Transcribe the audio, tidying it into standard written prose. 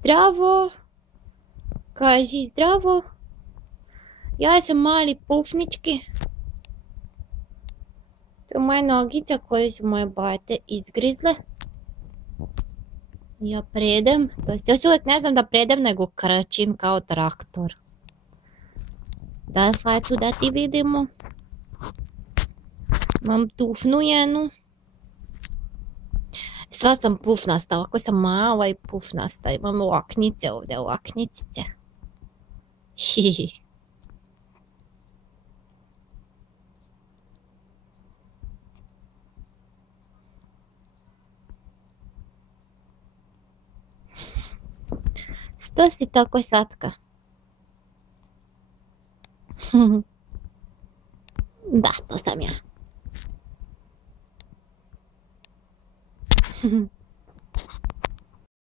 Zdravo, kaži zdravo. Ja sam mali pufnički. To je moja nogica koju su moje bate izgrizle. Ja predem, to jest još uvijek ne znam da predem nego krčim kao traktor. Daj facu da ti vidimo. Imam tufnu jednu. Sva sam pufnasta, ovako sam mala i pufnasta. Imam oknice ovdje, oknicice. Hihi. Što si tako satka? Da, to sam ja.